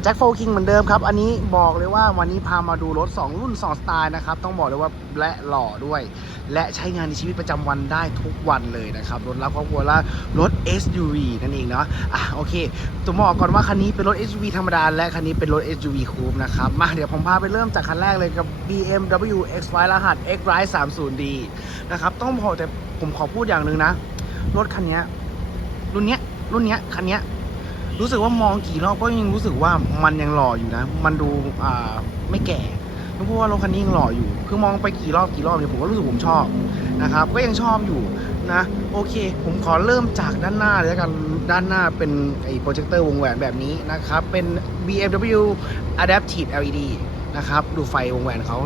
กับแจ็คโฟคิงเหมือนเดิมครับ อันนี้บอกเลยว่าวันนี้พามาดูรถ 2 รุ่น 2 สไตล์นะครับ ต้องบอกเลยว่าและหล่อด้วย และใช้งานในชีวิตประจำวันได้ทุกวันเลยนะครับ รถรับครอบครัวและรถ SUV นั่นเองเนาะอะโอเคตัวบอกก่อนว่าคันนี้เป็นรถ SUV ธรรมดา และคันนี้เป็นรถ SUV Coupe นะครับ มาเดี๋ยวผมพาไปเริ่มจากคันแรกเลยกับ BMW X5 รหัส X Ride 30D นะครับต้องบอกแต่ผมขอพูดอย่างหนึ่งนะ รถคันนี้รุ่นเนี้ยรุ่นเนี้ยคันเนี้ย รู้สึกว่ามองกี่รอบก็ยังรู้สึกว่ามันยังหล่ออยู่นะ มันดูอ่าไม่แก่เพราะว่ารถคันนี้ยังหล่ออยู่ คือมองไปกี่รอบกี่รอบเนี่ยผมก็รู้สึกผมชอบนะครับ ก็ยังชอบอยู่นะ โอเค ผมขอเริ่มจากด้านหน้าเลยแล้วกัน ด้านหน้าเป็นไอ้โปรเจคเตอร์วงแหวนแบบนี้นะครับ เป็น BMW Adaptive LED นะครับ ดูไฟวงแหวนเขา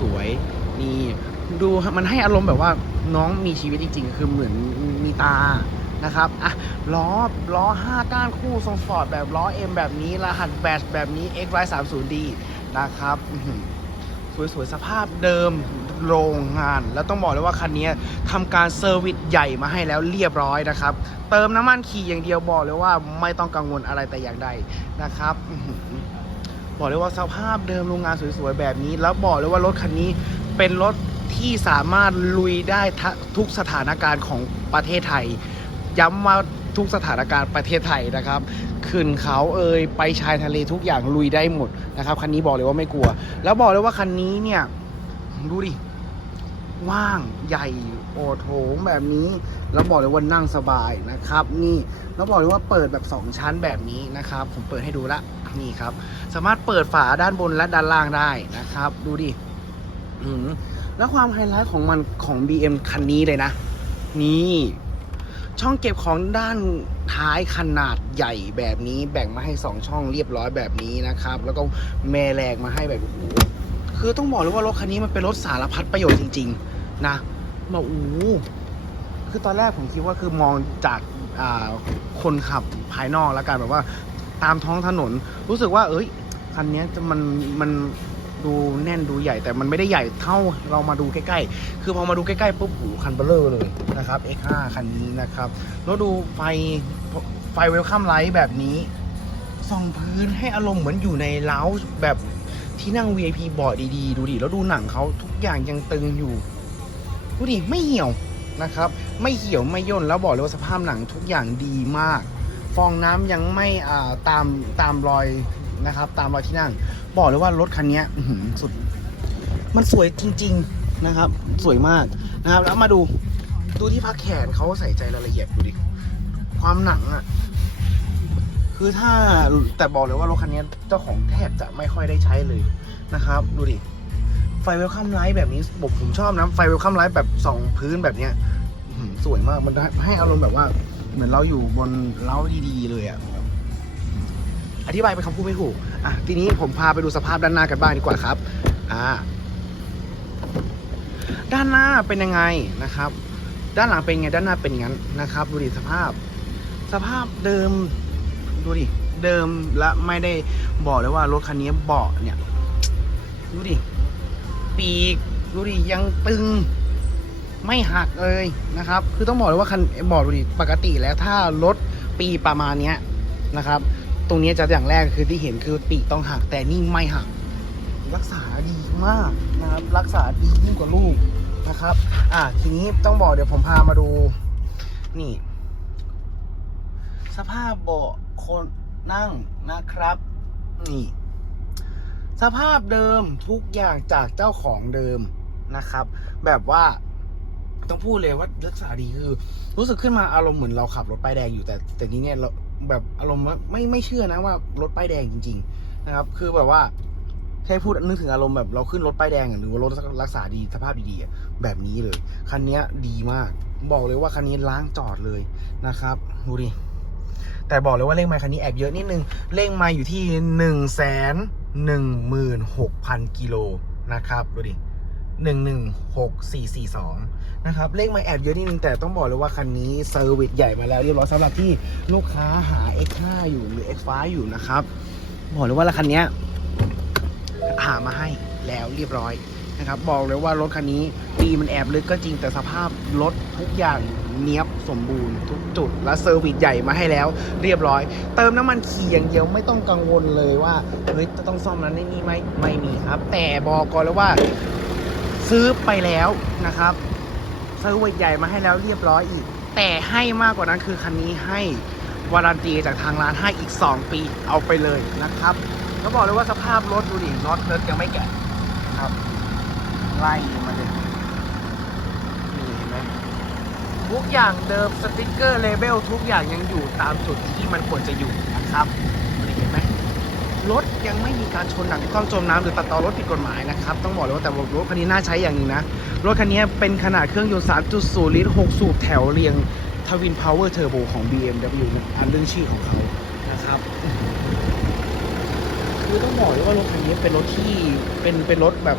สวยนี่ดูมันให้อารมณ์แบบว่าน้องมีชีวิตจริงๆ คือเหมือนมีตา นะครับอะล้อล้อ 5 ก้านคู่ทรงสปอร์ตแบบล้อ M แบบนี้ รหัสแบตแบบนี้ X Y 3 0 D นะครับสวยๆ สภาพเดิมโรงงาน แล้วต้องบอกเลยว่าคันนี้ทำการเซอร์วิสใหญ่มาให้แล้วเรียบร้อยนะครับ เติมน้ำมันขี่อย่างเดียวบอกเลยว่าไม่ต้องกังวลอะไรแต่อย่างใดนะครับบอกเลยว่าสภาพเดิมโรงงานสวยๆ แบบนี้ แล้วบอกเลยว่ารถคันนี้เป็นรถที่สามารถลุยได้ทุกสถานการณ์ของประเทศไทย ย้ำว่าทุกสถานการณ์ประเทศไทยนะครับ ขึ้นเขาเอ่ยไปชายทะเลทุกอย่างลุยได้หมดนะครับคันนี้บอกเลยว่าไม่กลัว แล้วบอกเลยว่าคันนี้เนี่ยดูดิว่างใหญ่โอโถงแบบนี้ แล้วบอกเลยว่านั่งสบายนะครับ นี่แล้วบอกเลยว่าเปิดแบบ 2 ชั้นแบบนี้นะครับ ผมเปิดให้ดูละนี่ครับ สามารถเปิดฝาด้านบนและด้านล่างได้นะครับ ดูดิอืมแล้วความไฮไลท์ของมันของ BM คันนี้เลยนะ นี่ ช่องเก็บของด้านท้ายขนาดใหญ่แบบนี้ แบ่งมาให้ 2 ช่องเรียบร้อยแบบนี้นะครับ แล้วก็แม่แรงมาให้แบบโอ้โหคือต้องบอกเลยว่ารถคันนี้มันเป็นรถสารพัดประโยชน์จริง ๆ นะมาโอ้คือตอนแรกผมคิดว่าคือมองจากอ่าคนขับภายนอกแล้วกันแบบว่า ตามท้องถนนรู้สึกว่า เอ้ยคันนี้มันมัน ดูแน่นดูใหญ่แต่มันไม่ได้ใหญ่เท่าเรามาดูใกล้ๆ คือพอมาดูใกล้ๆปุ๊บโอ้โหคันเบลเลอร์เลยนะครับ X5 คันนี้นะครับ แล้วดูไฟไฟเวลคัมไลท์แบบนี้ส่องพื้นให้อารมณ์เหมือนอยู่ในเล้าแบบที่นั่ง VIP บอร์ดดีๆ ดูดิแล้วดูหนังเขาทุกอย่างยังตึงอยู่ ดูดิไม่เหี่ยวนะครับ ไม่เหี่ยวไม่ย่นแล้วบอกเลยว่าสภาพหนังทุกอย่างดีมาก ฟองน้ำยังไม่ตามตามรอย นะครับ ตามรอยที่นั่ง บอกเลยว่ารถคันนี้สุด มันสวยจริง ๆนะครับ สวยมากนะครับ แล้วมาดูดูที่พักแขนเขาใส่ใจรายละเอียดดูดิความหนังอะ่ะ คือถ้าแต่บอกเลยว่ารถคันนี้เจ้าของแทบจะไม่ค่อยได้ใช้เลยนะครับ ดูดิไฟเวลคัมไลท์แบบนี้ผมผมชอบนะไฟเวลคัมไลท์แบบสองพื้นแบบเนี้ยสวยมากมันให้อารมณ์แบบว่า เหมือนเราอยู่บนเล้าดีๆเลยอะ่ะ อธิบายเป็นคำพูดไม่ถูกอะทีนี้ผมพาไปดูสภาพด้านหน้ากันบ้างดีกว่าครับอ่าด้านหน้าเป็นยังไงนะครับ ด้านหลังเป็นไงด้านหน้าเป็นงั้นนะครับ ดูดิสภาพ สภาพเดิมดูดิเดิมและไม่ได้บอกเลยว่ารถคันนี้เบาะเนี่ยดูดิปีกดูดิยังตึงไม่หักเลยนะครับ คือต้องบอกเลยว่าคันบอกดูดิปกติแล้วถ้ารถปีประมาณเนี้ยนะครับ ตรงนี้จะอย่างแรกคือที่เห็นคือปีกต้องหักแต่นี่ไม่หัก รักษาดีมากนะครับ รักษาดียิ่งกว่าลูกนะครับ อะทีนี้ต้องบอกเดี๋ยวผมพามาดู นี่ สภาพเบาะคนนั่งนะครับ นี่ สภาพเดิมทุกอย่างจากเจ้าของเดิมนะครับ แบบว่าต้องพูดเลยว่ารักษาดีคือ รู้สึกขึ้นมาอารมณ์เหมือนเราขับรถป้ายแดงอยู่แต่แต่นี้เนี่ยเรา แบบอารมณ์ว่าไม่ไม่เชื่อนะว่ารถป้ายแดงจริง ๆ นะครับ คือแบบว่าแค่พูดนึกถึงอารมณ์แบบเราขึ้นรถป้ายแดงหรือว่ารถรักษาดีสภาพดีๆแบบนี้เลยคันนี้ดีมาก บอกเลยว่าคันนี้ล้างจอดเลยนะครับดูดิแต่บอกเลยว่าเลขไมล์คันนี้แอบเยอะนิดนึงเลขไมล์อยู่ที่หนึ่งแสนหนึ่งหมื่นหกพันกิโลนะครับดูดิหนึ่งหนึ่งหกสี่สี่สอง นะครับเลขไมล์แอบเยอะนิดนึงแต่ต้องบอกเลยว่าคันนี้เซอร์วิสใหญ่มาแล้วเรียบร้อยสำหรับที่ลูกค้าหา X5 อยู่หรือ X5 อยู่นะครับบอกเลยว่าคันนี้หามาให้แล้วเรียบร้อยนะครับบอกเลยว่ารถคันนี้ปีมันแอบลึกก็จริงแต่สภาพรถทุกอย่างเนี้ยบสมบูรณ์ทุกจุด และเซอร์วิสใหญ่มาให้แล้วเรียบร้อย เติมน้ำมันขี่อย่างเดียวไม่ต้องกังวลเลยว่าเฮ้ยจะต้องซ่อมนั้นนี่ไหมไม่มีครับ แต่บอกก่อนแล้วว่าซื้อไปแล้วนะครับ เซอร์วิสใหญ่มาให้แล้วเรียบร้อยอีก แต่ให้มากกว่านั้นคือคันนี้ให้วารันตีจากทางร้านให้อีก 2 ปีเอาไปเลยนะครับก็บอกเลยว่าสภาพรถดูดิน็อตเนิร์ดยังไม่แกะครับ ไล่มาเลยนี่เห็นไหมทุกอย่างเดิมสติกเกอร์เลเบลทุกอย่างยังอยู่ตามจุดที่มันควรจะอยู่นะครับ รถยังไม่มีการชนหนักที่ต้องจมน้ำหรือตัดต่อรถผิดกฎหมายนะครับต้องบอกเลยว่าแต่รถคันนี้น่าใช้อย่างนึงนะรถคันนี้เป็นขนาดเครื่องยนต์ 3.0 ลิตร 6 สูบแถวเรียงทวินพาวเวอร์เทอร์โบของ BMW นะอันเรื่องชื่อของเขานะครับคือต้องบอกเลยว่ารถคันนี้เป็นรถที่เป็นเป็นรถแบบ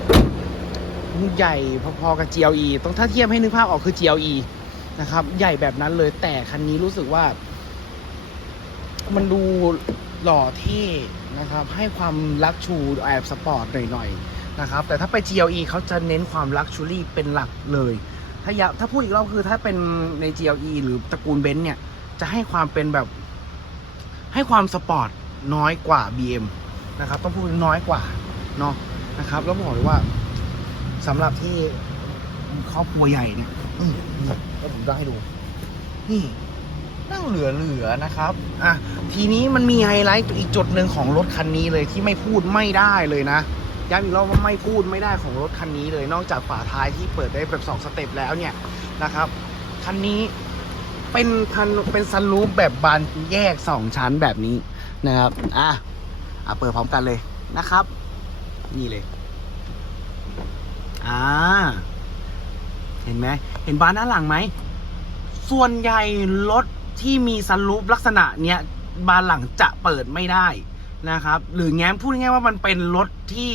ใหญ่พอๆกับ GLE ต้องถ้าเทียบให้นึกภาพออกคือ GLE นะครับ ใหญ่แบบนั้นเลยแต่คันนี้รู้สึกว่า มันดู หล่อเท่นะครับ ให้ความลักชูแอบสปอร์ตหน่อยๆนะครับ แต่ถ้าไป GLE เขาจะเน้นความลักชูรี่เป็นหลักเลย ถ้าอยากถ้าพูดอีกรอบคือถ้าเป็นใน GLE หรือตระกูลเบนซ์เนี่ยจะให้ความเป็นแบบ ให้ความสปอร์ตน้อยกว่า BM นะครับ ต้องพูดน้อยกว่าเนาะนะครับ แล้วบอกเลยว่าสำหรับที่ครอบครัวใหญ่เนี่ยนี่แล้วผมจะให้ดู นี่ นั่งเหลือเหลือๆนะครับ อะ ทีนี้มันมีไฮไลท์อีกจุดหนึ่งของรถคันนี้เลยที่ไม่พูดไม่ได้เลยนะ ย้ำอีกรอบว่าไม่พูดไม่ได้ของรถคันนี้เลย นอกจากฝาท้ายที่เปิดได้แบบสองสเต็ปแล้วเนี่ยนะครับ คันนี้เป็นพันเป็นซันรูปแบบบานแยกสองชั้นแบบนี้นะครับ อะ อะเปิดพร้อมกันเลยนะครับ นี่เลย อ่า เห็นไหม เห็นบานด้านหลังไหม ส่วนใหญ่รถ ที่มีซันรูปลักษณะเนี้ยบานหลังจะเปิดไม่ได้นะครับ หรือแง้มพูดง่ายๆว่ามันเป็นรถที่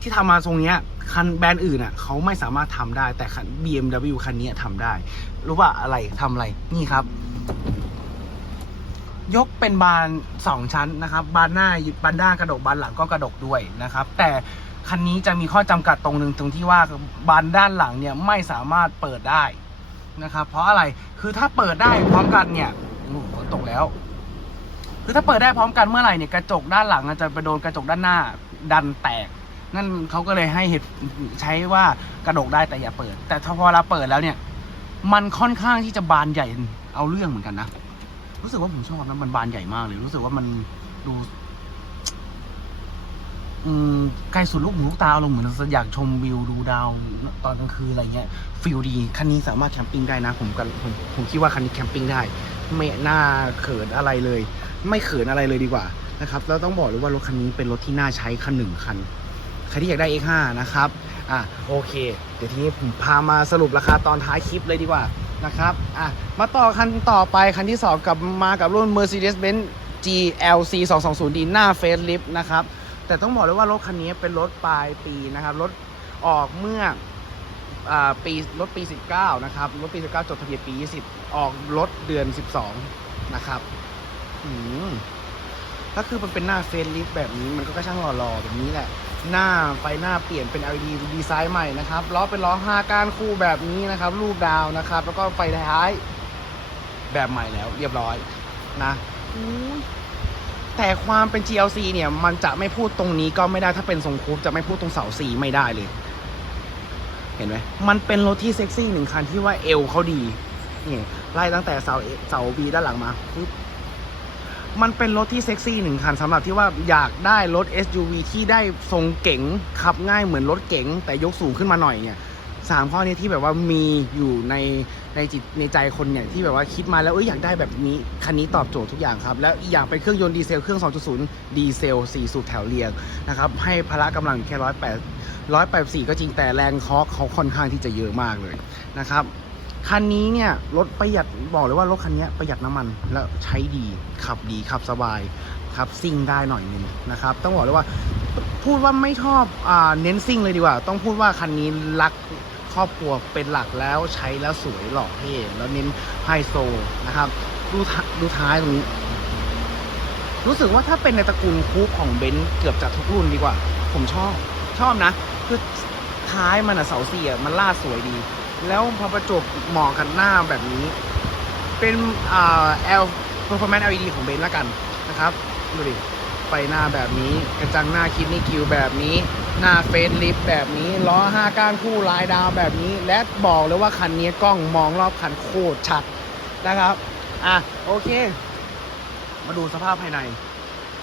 ที่ทำมาทรงเนี้ยคันแบรนด์อื่นอะเขาไม่สามารถทำได้แต่คัน BMW คันนี้ทำได้ รู้ว่าอะไรทำอะไรนี่ครับ ยกเป็นบานสองชั้นนะครับ บานหน้าบานหน้ากระดกบานหลังก็กระดกด้วยนะครับ แต่คันนี้จะมีข้อจำกัดตรงหนึ่งตรงที่ว่าบานด้านหลังเนี่ยไม่สามารถเปิดได้ นะครับ เพราะอะไรคือถ้าเปิดได้พร้อมกันเนี่ยโอ้โหฝนตกแล้ว คือถ้าเปิดได้พร้อมกันเมื่อไหร่เนี่ยกระจกด้านหลังจจะไปโดนกระจกด้านหน้าดันแตก นั่นเขาก็เลยให้เหตุใช้ว่ากระดกได้แต่อย่าเปิด แต่ถ้าพอเราเปิดแล้วเนี่ย มันค่อนข้างที่จะบานใหญ่เอาเรื่องเหมือนกันนะรู้สึกว่าผมชอบนะมันบานใหญ่มากเลยรู้สึกว่ามันดู อืมใกลสุดลูกหูลูกตาลงเหมือนอยากชมวิวดูดาวตอนกลางคืนอะไรเงี้ยฟิลดีคันนี้สามารถแคมปิ้งได้นะผมกันผมผมคิดว่าคันนี้แคมปิ้งได้ ไม่น่าเขินอะไรเลย ไม่เขินอะไรเลยดีกว่านะครับแล้วต้องบอกเลยว่ารถคันนี้เป็นรถที่น่าใช้คันหนึ่งคันใครที่อยากได้ X5 นะครับอะโอเค เดี๋ยวทีนี้ผมพามาสรุปราคาตอนท้ายคลิปเลยดีกว่านะครับอะมาต่อคันต่อไปคันที่ 2 กับมากับรุ่น Mercedes-Benz GLC 220D หน้าเฟ e ลิฟนะครับ แต่ต้องบอกเลยว่ารถคันนี้เป็นรถปลายปีนะครับ รถออกเมื่ออปีรถปี 19 นะครับ รถปี 19 จดทะเบียนปี 20 ออกรถเดือน 12 นะครับอืมก็คือมันเป็นหน้าเฟซลิฟแบบนี้มันก็ช่างหล่อๆแบบนี้แหละ หน้าไฟหน้าเปลี่ยนเป็น LED ดีไซน์ใหม่นะครับล้อเป็นล้อ5ก้านคู่แบบนี้นะครับ รูปดาวนะครับ แล้วก็ไฟท้ายแบบใหม่แล้ว เรียบร้อยนะ แต่ความเป็น GLC เนี่ยมันจะไม่พูดตรงนี้ก็ไม่ได้ถ้าเป็นทรงคูปจะไม่พูดตรงเสาสีไม่ได้เลย เห็นไหมมันเป็นรถที่เซ็กซี่หนึ่งคันที่ว่าเอวเขาดีนี่ไล่ตั้งแต่เสาเสาบีด้านหลังมาปึ๊บมันเป็นรถที่เซ็กซี่หนึ่งคันสำหรับที่ว่าอยากได้รถ SUV ที่ได้ทรงเก๋งขับง่ายเหมือนรถเก๋งแต่ยกสูงขึ้นมาหน่อยเนี่ย สามข้อนี้ที่แบบว่ามีอยู่ในในจิตในใจคนเนี่ยที่แบบว่าคิดมาแล้วเอ้ยอยากได้แบบนี้คันนี้ตอบโจทย์ทุกอย่างครับ แล้วอีกอย่างเป็นเครื่องยนต์ดีเซลเครื่อง 2.0 ดีเซล 4 สูบแถวเรียงนะครับ ให้พละกำลังแค่108 184ก็จริงแต่แรงเคาะเขาค่อนข้างที่จะเยอะมากเลยนะครับคันนี้เนี่ยรถประหยัดบอกเลยว่ารถคันนี้ประหยัดน้ำมันแล้วใช้ดีขับดีขับสบายครับซิ่งได้หน่อยนึงนะครับ ต้องบอกเลยว่าพูดว่าไม่ชอบอเน้นซิ่งเลยดีกว่า ต้องพูดว่าคันนี้รัก ครอบครัวเป็นหลักแล้วใช้แล้วสวยหล่อเท่แล้วเน้นไฮโซนะครับ ดูท้าดูท้ายตรงนี้ รู้สึกว่าถ้าเป็นในตระกูลคูปของเบนซ์เกือบจะทุกรุ่นดีกว่า ผมชอบชอบนะ คือท้ายมันอะเสาเสี่อะมันลาดสวยดี แล้วพอประจบเหมาะกับหน้าแบบนี้ เป็นอ่า L performance LED ของเบนซ์ละกันนะครับ ดูดิไฟหน้าแบบนี้ กระจังหน้าคิดนี่คิวแบบนี้ หน้าเฟซลิฟแบบนี้ล้อห้าก้านคู่ลายดาวแบบนี้ และบอกเลยว่าคันนี้กล้องมองรอบคันโคตรชัดนะครับ อะโอเค มาดูสภาพภายใน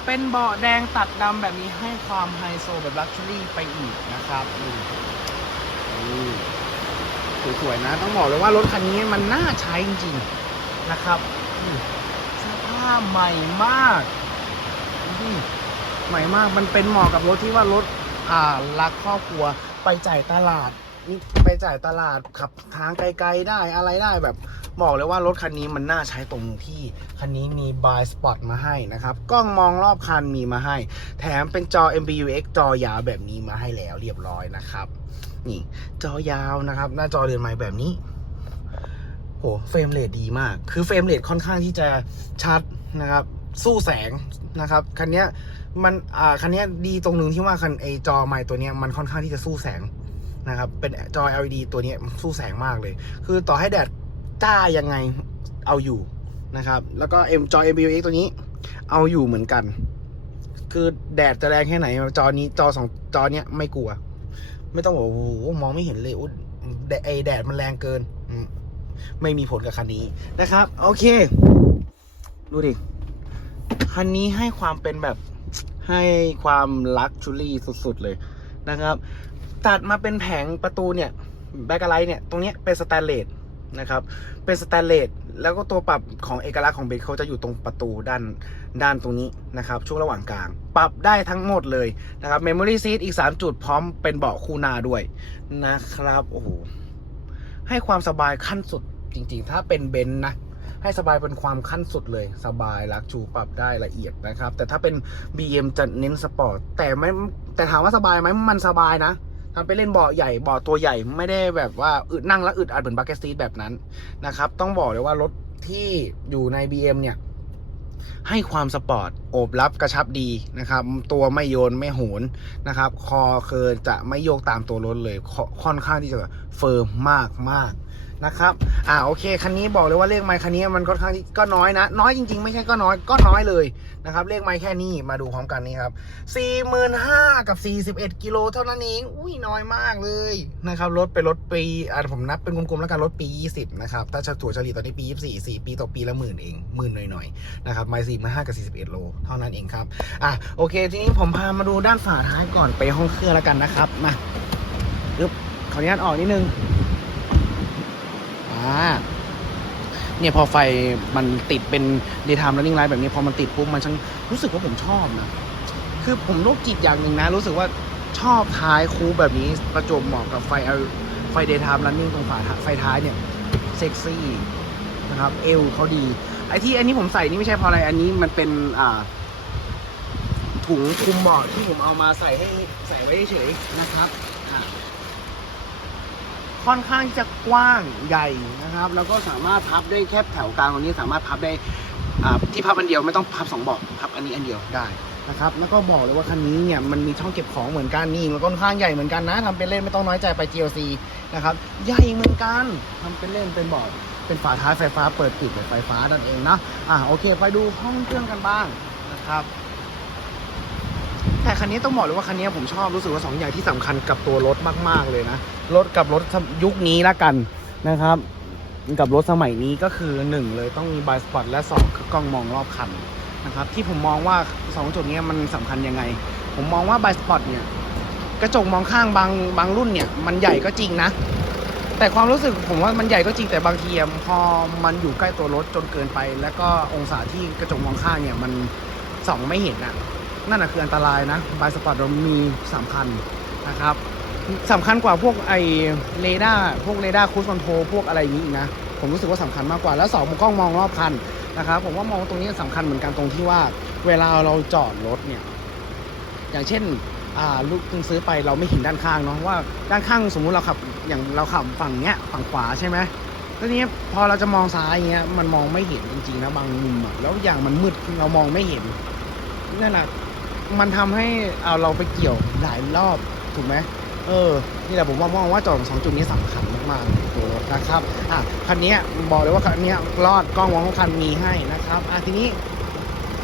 เป็นเบาะแดงตัดดำแบบนี้ให้ความไฮโซแบบลักชัวรี่ไปอีกนะครับสวยๆนะ ต้องบอกเลยว่ารถคันนี้มันน่าใช้จริงๆนะครับสภาพใหม่มากใหม่มากมันเป็นเหมาะกับรถที่ว่ารถ อ่ารักครอบครัวไปจ่ายตลาดนี่ไปจ่ายตลาดขับทางไกลๆได้อะไรได้แบบบอกเลยว่ารถคันนี้มันน่าใช้ตรงที่ คันนี้มีบายสปอตมาให้นะครับ กล้องมองรอบคันมีมาให้ แถมเป็นจอ MBUX จอยาวแบบนี้มาให้แล้วเรียบร้อยนะครับ นี่จอยาวนะครับ หน้าจอเรือนไม้แบบนี้โหเฟรมเรทดีมาก คือเฟรมเรทค่อนข้างที่จะชัดนะครับ สู้แสงนะครับคันนี้มันอ่าคันนี้ดีตรงหนึ่งที่ว่าคันไอจอไม้ตัวนี้มันค่อนข้างที่จะสู้แสงนะครับเป็นจอ LED ตัวนี้สู้แสงมากเลย คือต่อให้แดดจ้ายังไงเอาอยู่นะครับ แล้วก็เอ็มจอ MBUX ตัวนี้เอาอยู่เหมือนกัน คือแดดจะแรงแค่ไหน จอนี้จอสองจอเนี้ยไม่กลัว ไม่ต้องบอกโอ้โหมองไม่เห็นเลยอุ๊ยแดดไอแดดมันแรงเกิน ไม่มีผลกับคันนี้นะครับ โอเค ดูดิ คันนี้ให้ความเป็นแบบให้ความลักชูรี่สุดๆเลยนะครับ ตัดมาเป็นแผงประตูเนี่ยแบ็กไลท์เนี่ย ตรงนี้เป็นสแตนเลสนะครับ เป็นสแตนเลสแล้วก็ตัวปรับของเอกลักษณ์ของเบนเขาจะอยู่ตรงประตูด้านด้านตรงนี้นะครับ ช่วงระหว่างกลาง ปรับได้ทั้งหมดเลยนะครับเมมโมรี่ซีทอีก 3 จุดพร้อมเป็นเบาะคู่หน้าด้วยนะครับ โอ้โห ให้ความสบายขั้นสุดจริงๆ ถ้าเป็นเบนซ์นะ ให้สบายเป็นความขั้นสุดเลย สบายลักชูปรับได้ละเอียดนะครับ แต่ถ้าเป็น BM จะเน้นสปอร์ตแต่ไม่แต่ถามว่าสบายไหมมันสบายนะทำไปเล่นเบาะใหญ่เบาะตัวใหญ่ไม่ได้แบบว่าอึดนั่งแล้วอึดอัดเหมือนบักเก็ตซีทแบบนั้นนะครับต้องบอกเลยว่ารถที่อยู่ใน BM เนี่ยให้ความสปอร์ตโอบรับกระชับดีนะครับ ตัวไม่โยนไม่โหนนะครับ คอคือจะไม่โยกตามตัวรถเลย ค่อนข้างที่จะเฟิร์มมากมาก นะครับ อ่าโอเคคันนี้บอกเลยว่าเลขไมค์คันนี้มันค่อนข้างก็น้อยนะ น้อยจริง ๆ ไม่ใช่ก็น้อยก็น้อยเลยนะครับ เลขไมค์แค่นี้มาดูพร้อมกันนี่ครับ45,000กับ41กิโลเท่านั้นเอง อุ้ยน้อยมากเลยนะครับรถเป็นรถปีอ่าผมนับเป็นกลมๆแล้วกันรถปี20นะครับถ้าถัวเฉลี่ยตอนนี้ปี24 4ปีต่อปีละหมื่นเองหมื่นหน่อยๆนะครับไมล์สี่หมาห้ากับ41โลเท่านั้นเองครับอะโอเค ทีนี้ผมพามาดูด้านฝาท้ายก่อนไปห้องเครื่องแล้วกันนะครับมาอึ๊บขออนุญาตออกนิดนึง เนี่ยพอไฟมันติดเป็น daytime running light แบบนี้พอมันติดปุ๊บมันช่างรู้สึกว่าผมชอบนะ คือผมโรคจิตอย่างหนึ่งนะ รู้สึกว่าชอบท้ายคูแบบนี้ประจบเหมาะกับไฟไฟ daytime running ตรงฝาไฟท้ายเนี่ยเซ็กซี่นะครับ เอวเขาดี ไอที่อันนี้ผมใส่นี่ไม่ใช่เพราะอะไรอันนี้มันเป็นอ่าถุงคลุมเบาะที่ผมเอามาใส่ให้ใส่ไว้เฉยนะครับ ค่อนข้างจะกว้างใหญ่นะครับ แล้วก็สามารถพับได้แค่แถวกลางตรงนี้สามารถพับได้อ่าที่พับอันเดียวไม่ต้องพับสองเบาะพับอันนี้อันเดียวได้นะครับแล้วก็บอกเลยว่าคันนี้เนี่ยมันมีช่องเก็บของเหมือนกันนี่มันค่อนข้างใหญ่เหมือนกันนะทำเป็นเล่นไม่ต้องน้อยใจไป GLC นะครับใหญ่เหมือนกันทำเป็นเล่นเป็นเบาะเป็นฝาท้ายไฟฟ้าเปิดปิดแบบไฟฟ้านั่นเองนะอะโอเค ไปดูห้องเครื่องกันบ้างนะครับ แต่คันนี้ต้องบอกเลยว่าคันนี้ผมชอบรู้สึกว่าสองอย่างที่สำคัญกับตัวรถมาก ๆ เลยนะ รถกับรถยุคนี้ละกันนะครับ กับรถสมัยนี้ก็คือ 1 เลยต้องมีบายสปอตและ 2 คือกล้องมองรอบคันนะครับ ที่ผมมองว่า 2 จุดนี้มันสำคัญยังไง ผมมองว่าบายสปอตเนี่ยกระจกมองข้างบางบางรุ่นเนี่ยมันใหญ่ก็จริงนะ แต่ความรู้สึกผมว่ามันใหญ่ก็จริงแต่บางทีอะพอมันอยู่ใกล้ตัวรถจนเกินไป แล้วก็องศาที่กระจกมองข้างเนี่ยมันส่องไม่เห็นอะ นั่นแหะคืออันตรายนะบายสปอร์ตเรามีสำคัญนะครับสำคัญกว่าพวกไอเรดาร์พวกเรดาร์คูสคอนโทรพวกอะไรอย่างนี้นะ ผมรู้สึกว่าสำคัญมากกว่า แล้วสองมุมกล้องมองรอบคันนะครับผมว่ามองตรงนี้สำคัญเหมือนกันตรงที่ว่า เวลาเราจอดรถเนี่ย อย่างเช่นอ่าลูกเพิ่งซื้อไปเราไม่เห็นด้านข้างเนาะว่าด้านข้างสมมุติเราขับอย่างเราขับฝั่งเนี้ยฝั่งขวาใช่ไหมแล้วนี้พอเราจะมองซ้ายอย่างเงี้ยมันมองไม่เห็นจริงๆนะบางมุมอะแล้วอย่างมันมืดเรามองไม่เห็นนั่นแหละ มันทำให้เอาเราไปเกี่ยวหลายรอบถูกไหมเออ นี่แหละผมว่ามองว่าจอดสองจุดนี้สำคัญมากๆเลยตัวรถนะครับ อะ คันนี้บอกเลยว่าคันนี้รอดกล้องวงของคันมีให้นะครับ อะทีนี้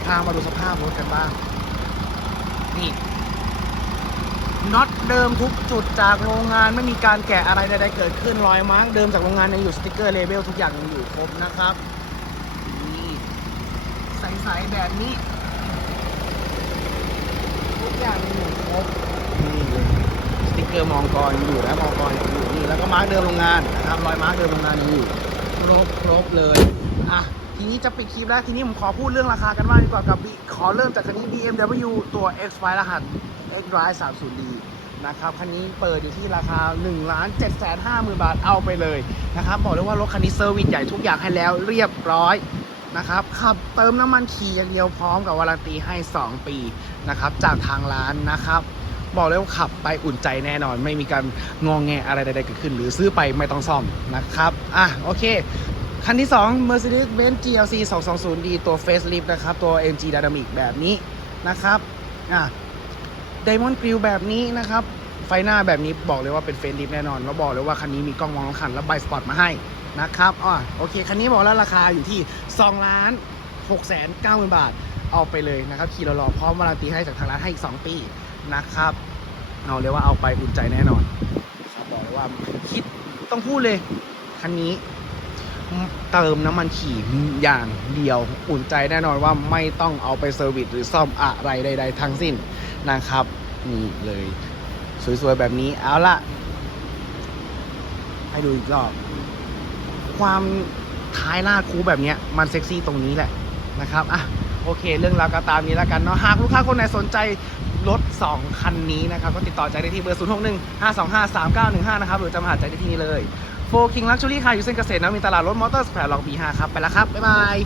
พามาดูสภาพรถกันบ้าง นี่น็อตเดิมทุกจุดจากโรงงานไม่มีการแกะอะไรใดๆเกิดขึ้นรอยมาร์กเดิมจากโรงงานยังอยู่สติกเกอร์เลเบลทุกอย่างยังอยู่ครบนะครับนี่ใสๆแบบนี้ อย่างยังอยู่ครบนี่สติ๊กเกอร์มองกรยังอยู่นะมองกรยังอยู่นี่แล้วก็มาร์กเดิมโรงงานนะครับรอยมาร์กเดิมโรงงานอยู่ครบครบเลยอะทีนี้จะปิดคลิปแล้วทีนี้ผมขอพูดเรื่องราคากันบ้างดีกว่ากับ B- ขอเริ่มจากคันนี้ BMW ตัว X5 รหัส X Drive 30D นะครับคันนี้เปิดอยู่ที่ราคา1ล้าน7 5 0 0 0 0บาทเอาไปเลยนะครับบอกเลยว่ารถคันนี้เซอร์วิสใหญ่ทุกอย่างให้แล้วเรียบร้อยนะครับขับเติมน้ำมันขี่อย่างเดียวพร้อมกับวารันตีให้ 2 ปี นะครับจากทางร้านนะครับ บอกเลยว่าขับไปอุ่นใจแน่นอน ไม่มีการงองแงอะไรใดๆเกิดขึ้น หรือซื้อไปไม่ต้องซ่อมนะครับอะโอเคคันที่ 2 Mercedes-Benz GLC 220D ตัว Facelift นะครับ ตัว MG Dynamic แบบนี้นะครับอะ Diamond Grill แบบนี้นะครับ ไฟหน้าแบบนี้บอกเลยว่าเป็นเฟนลิฟแน่นอนแล้วบอกเลยว่าคันนี้มีกล้องมองรอบคันและใบสปอร์ตมาให้นะครับอะโอเค คันนี้บอกแล้วราคาอยู่ที่2ล้าน6แสน9หมื่นบาท เอาไปเลยนะครับขี่รอๆพร้อมวารันตีให้จากทางร้านให้อีก 2 ปีนะครับเอาเลยว่าเอาไปอุ่นใจแน่นอนบอกเลยว่าคิดต้องพูดเลยคันนี้เติมน้ำมันขี่อย่างเดียวอุ่นใจแน่นอนว่าไม่ต้องเอาไปเซอร์วิสหรือซ่อมอะไรใด ๆ ทั้งสิ้นนะครับนี่เลยสวยๆแบบนี้เอาละให้ดูอีกรอบ ความท้ายลาดคูแบบนี้มันเซ็กซี่ตรงนี้แหละนะครับอะ โอเค เรื่องราวก็ตามนี้แล้วกันเนาะหากลูกค้าคนไหนสนใจรถ 2 คันนี้นะครับ ก็ติดต่อใจได้ที่เบอร์ 0 6 1 5 2 5 3 9 1 5 นะครับ หรือจะมาหาใจได้ที่นี่เลยโฟคิงลักชัวรี่ค่ะ อยู่เส้นเกษตรนะมีตลาดรถมอเตอร์สแควร์ลองบี5ครับ ไปแล้วครับ บ๊ายบาย